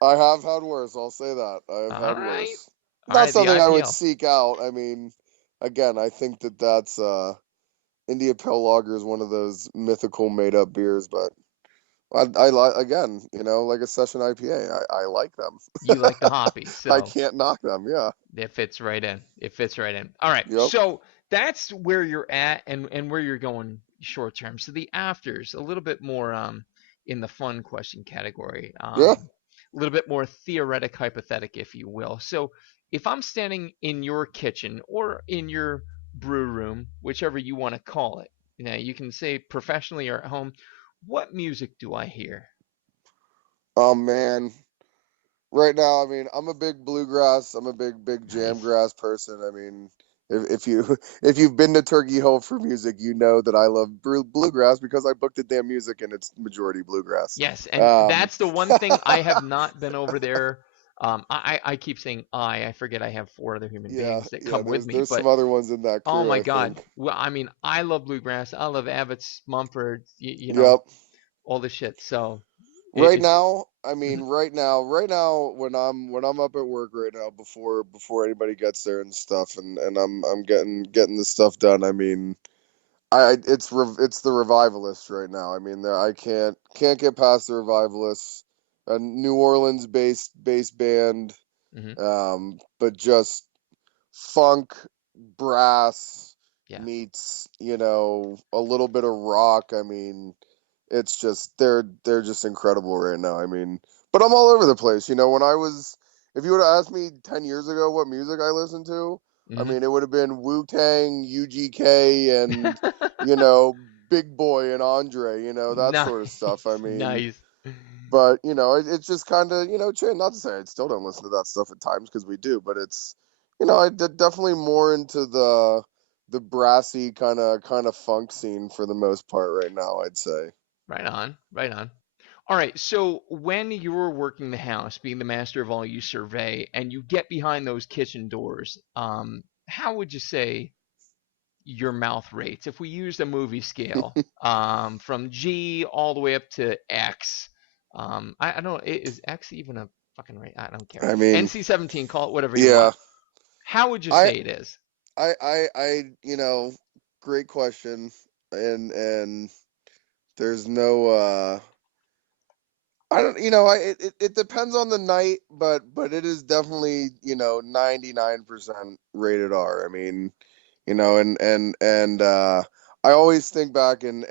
I have had worse. I'll say that. I have All had right. worse. All Not right, the something I would IPL. seek out. I mean, again, I think that's India Pale Lager is one of those mythical made up beers, but I like, again, like a session IPA. I like them. You like the hoppy, I so can't knock them. Yeah. it fits right in. It fits right in. All right. Yep. So that's where you're at and where you're going short term. So the afters, a little bit more in the fun question category. Yeah. A little bit more theoretic hypothetic, if you will. So if I'm standing in your kitchen or in your brew room, whichever you want to call it, you can say professionally or at home, what music do I hear? Oh man. Right now, I mean, I'm a big bluegrass. I'm a big Nice. jamgrass person. I mean, if you if you've been to Turkey Hill for music, you know that I love bluegrass because I booked the damn music and it's majority bluegrass. Yes, and Um, that's the one thing I have not been over there. I keep saying I forget I have four other human yeah, beings that yeah. come with There's me, there's some but other ones in that oh crew, my I God. think. Well, I mean, I love bluegrass. I love Abbott's, Mumford, Yep. all the shit. So Right it's now, I mean, right now, when I'm up at work right now, before anybody gets there and stuff, and I'm getting the stuff done. I mean, it's the Revivalists right now. I mean, I can't get past the Revivalists, a New Orleans based band, mhm, but just funk, brass yeah, meets a little bit of rock. I mean, it's just they're just incredible right now. I mean, but I'm all over the place. If you would have asked me 10 years ago what music I listened to, I mhm. mean, it would have been Wu Tang, UGK, and you know Big Boy and Andre, that sort of stuff. I Nice, mean, nice. but it's just kind of not to say I still don't listen to that stuff at times because we do, but it's I did definitely more into the brassy kind of funk scene for the most part right now, I'd say. Right on, right on. All right, so when you're working the house, being the master of all you survey, and you get behind those kitchen doors, how would you say your mouth rates if we used a movie scale from G all the way up to X? I don't know, is X even a fucking rate? I don't care. I mean, NC-17, call it whatever you yeah, want. How would you I say it is? I great question, and there's no. I don't, it depends on the night, but it is definitely 99% rated R. I mean, and I always think back and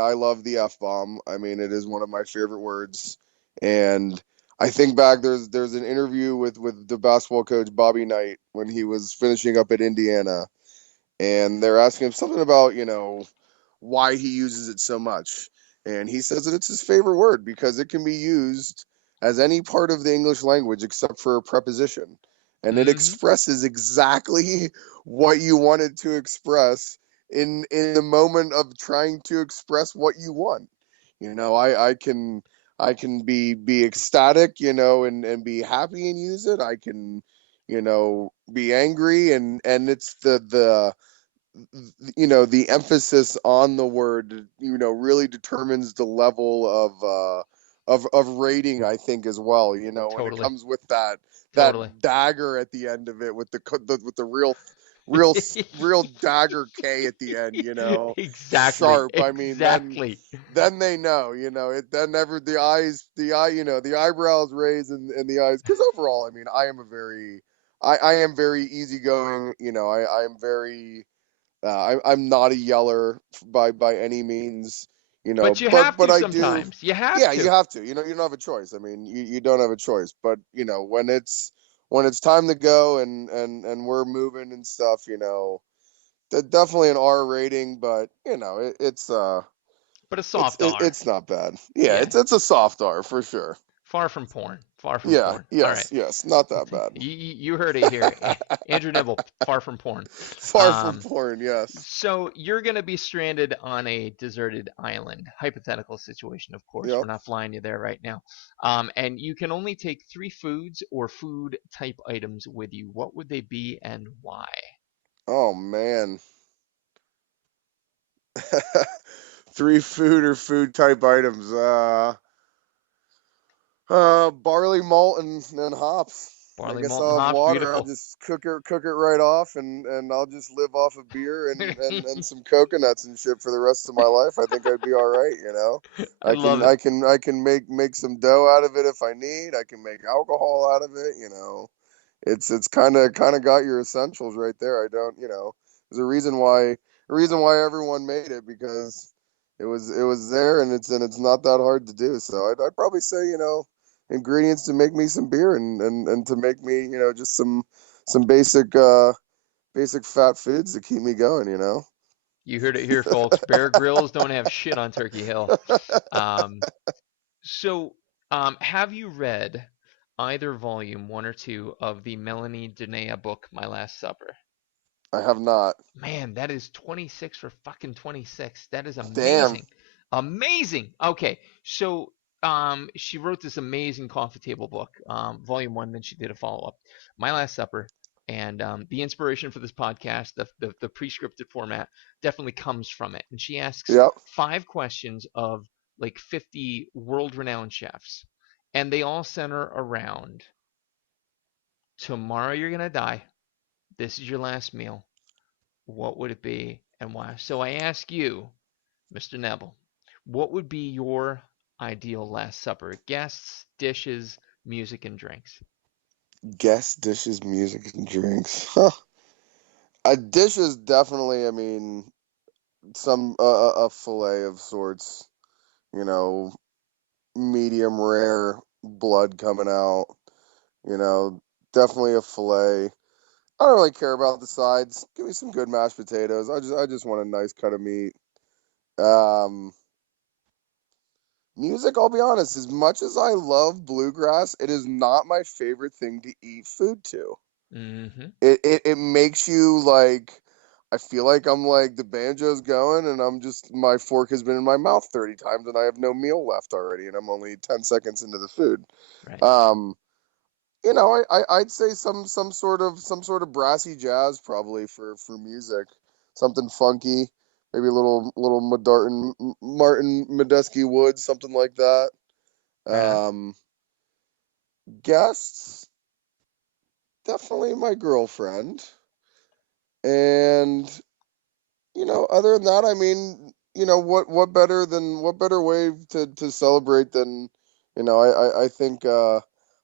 I love the F bomb. I mean, it is one of my favorite words, and I think back. There's an interview with the basketball coach Bobby Knight when he was finishing up at Indiana, and they're asking him something about why he uses it so much, and he says that it's his favorite word because it can be used as any part of the English language except for a preposition, and it Mm-hmm. expresses exactly what you wanted to express in the moment of trying to express what you want. I can be ecstatic, and be happy and use it. I can be angry, and it's the emphasis on the word really determines the level of rating, I think, as well. When it Totally, comes with that totally. dagger at the end of it with the real dagger K at the end, Exactly, sharp. I mean, exactly. then they know, it then never the eyebrows raise and the eyes, because overall, I mean, I am very easygoing. I am very I'm not a yeller by any means, But you have but to I do. sometimes. You have Yeah, you to. have to. You don't have a choice. I mean, you don't have a choice. But when it's time to go and we're moving and stuff, definitely an R rating. But But a it's soft it, R. it's not bad. Yeah, Yeah, it's a soft R for sure. Far from porn. Far from Yeah, porn. All right. yes, not that bad. You heard it here. Andrew Nebel, far from porn. Far from Um, porn, yes. so you're going to be stranded on a deserted island. Hypothetical situation, of course. Yep. We're not flying you there right now. And you can only take 3 foods or food type items with you. What would they be and why? Oh man. Three food or food type items. Barley malt and hops. I Barley, guess malt, and I'll have hops. water. I'll Beautiful. just cook it right off, and I'll just live off of beer and some coconuts and shit for the rest of my life. I think I'd be all right. I I love can it. I can I can make some dough out of it if I need. I can make alcohol out of it. It's kind of got your essentials right there. I don't. There's a reason why everyone made it, because it was there, and it's not that hard to do. So I'd probably say, ingredients to make me some beer, and to make me, just some basic fat foods to keep me going. You heard it here, folks. Bear Grylls don't have shit on Turkey Hill. Um, so, have you read either volume 1 or 2 of the Melanie Denea book, My Last Supper? I have not. Man, that is 26 for fucking 26. That is Damn. amazing. Amazing. Okay, so she wrote this amazing coffee table book, volume 1, then she did a follow-up, My Last Supper, and the inspiration for this podcast, the pre-scripted format, definitely comes from it. And she asks Yep. 5 questions of like 50 world-renowned chefs, and they all center around tomorrow you're gonna die. This is your last meal. What would it be and why? So I ask you, Mr. Nebel, what would be your ideal Last Supper? Guests, dishes, music, and drinks. Guest dishes, music, and drinks. Huh. A dish is definitely, I mean, some a fillet of sorts. You know, medium rare, blood coming out. You know, definitely a fillet. I don't really care about the sides. Give me some good mashed potatoes. I just want a nice cut of meat. Um, Music, I'll be honest, as much as I love bluegrass, it is not my favorite thing to eat food to. Mm-hmm. It makes you like, I feel like I'm like the banjo's going, and my fork has been in my mouth 30 times, and I have no meal left already, and I'm only 10 seconds into the food. Right. Um, I'd say some sort of brassy jazz probably for music, something funky, maybe a little Martin Medeski Woods, something like that. Right on. Um, Guests, definitely my girlfriend, and other than that, I mean, what better way to celebrate than, I think,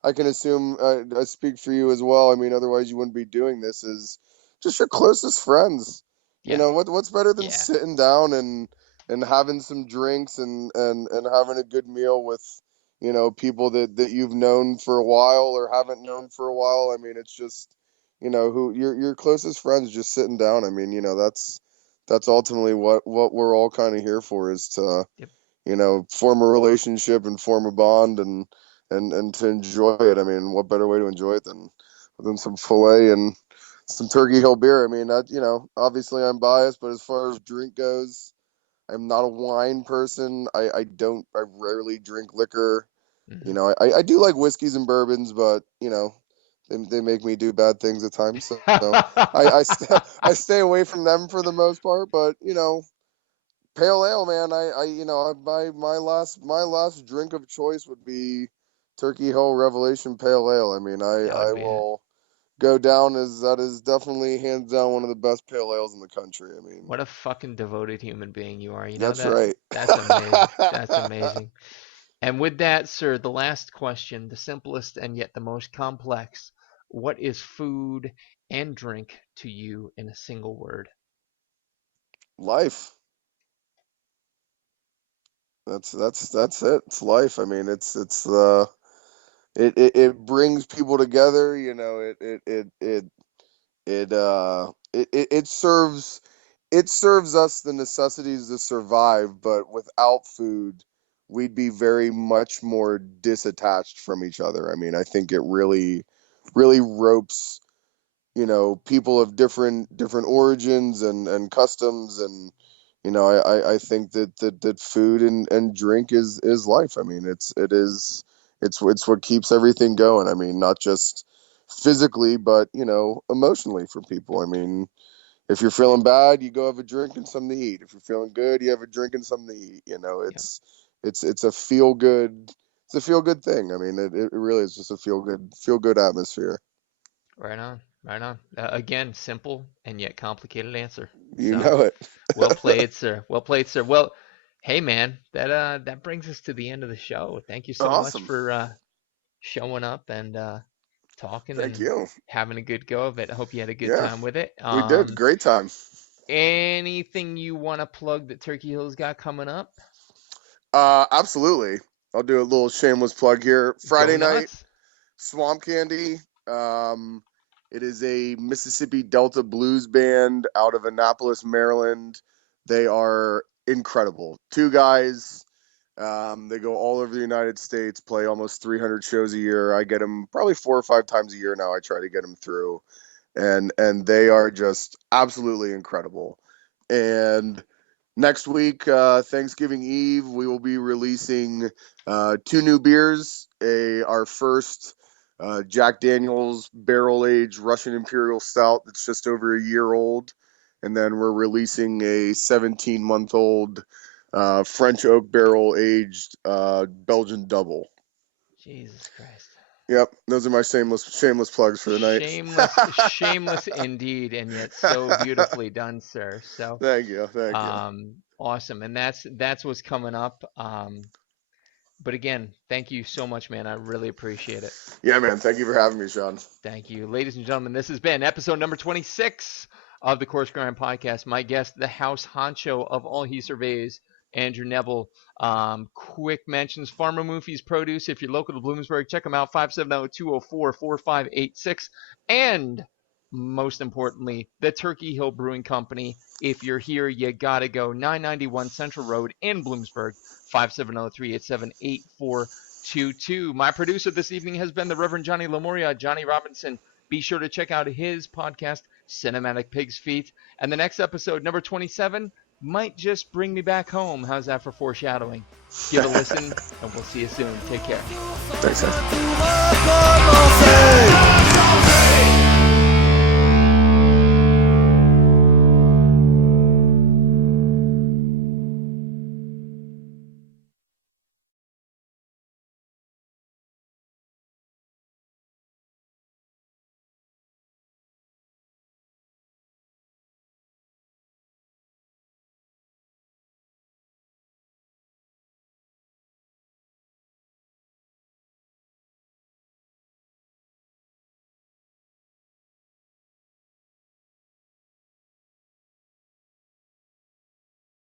I can assume, I speak for you as well. I mean, otherwise you wouldn't be doing this. Is just your closest friends. Yeah. What's better than Yeah. sitting down and having some drinks and having a good meal with, people that you've known for a while or haven't known for a while. I mean, it's just, who your closest friends just sitting down. I mean, that's ultimately what we're all kind of here for, is to, Yep. form a relationship and form a bond, and to enjoy it. I mean, what better way to enjoy it than some filet and some Turkey Hill beer? I mean, that, obviously I'm biased, but as far as drink goes, I'm not a wine person. I rarely drink liquor. Mm-hmm. I do like whiskeys and bourbons, but they make me do bad things at times. So I stay away from them for the most part. But pale ale, man. My last drink of choice would be Turkey Hill Revelation Pale Ale. I mean, That I would be it. will go down as that is definitely hands down one of the best pale ales in the country. I mean, What a fucking devoted human being you are. You know that's that? right. That's amazing. That's amazing. And with that, sir, the last question, the simplest and yet the most complex. What is food and drink to you in a single word? Life. That's it. It's life. I mean, it brings people together. It serves us the necessities to survive, but without food, we'd be very much more disattached from each other. I mean, I think it really ropes, people of different origins and customs, and I think that food and drink is life. I mean, it's what keeps everything going. I mean, not just physically, but emotionally for people. I mean, if you're feeling bad, you go have a drink and something to eat. If you're feeling good, you have a drink and something to eat. Yeah. It's a feel good. It's a feel good thing. I mean, it really is just a feel good atmosphere. Right on. Right on. Again, simple and yet complicated answer. You So know it. well played, sir. Well played, sir. Well, hey, man, that brings us to the end of the show. Thank you so much Awesome. for showing up and talking Thank and you. having a good go of it. I hope you had a good Yeah, time with it. we did. Great time. Anything you want to plug that Turkey Hill's got coming up? Absolutely. I'll do a little shameless plug here. Go Friday night, nuts. Swamp Candy. It is a Mississippi Delta blues band out of Annapolis, Maryland. They are incredible. Two guys. They go all over the United States, play almost 300 shows a year. I get them probably 4 or 5 times a year now. I try to get them through, and they are just absolutely incredible. And next week, Thanksgiving Eve, we will be releasing 2 new beers. Our first Jack Daniel's barrel aged Russian Imperial Stout that's just over a year old, and then we're releasing a 17-month-old French oak barrel aged Belgian double. Jesus Christ. Yep, those are my shameless plugs for the night. Shameless indeed, and yet so beautifully done, sir. So, Thank you. awesome, and that's what's coming up. But again, thank you so much, man. I really appreciate it. Yeah, man. Thank you for having me, Sean. Thank you, ladies and gentlemen. This has been episode number 26 of the Coarse Grind Podcast. My guest, the house honcho of all he surveys, Andrew Nebel. Quick mentions: Farmer Moofy's Produce. If you're local to Bloomsburg, check them out. 570-204-4586. And most importantly, the Turkey Hill Brewing Company. If you're here, you gotta go. 991 Central Road in Bloomsburg. 570-387-8422. My producer this evening has been the Reverend Johnny Lamoria, Johnny Robinson. Be sure to check out his podcast, Cinematic Pig's Feet. And the next episode, number 27, might just bring me back home. How's that for foreshadowing? Give a listen, and we'll see you soon. Take care. Thanks, guys.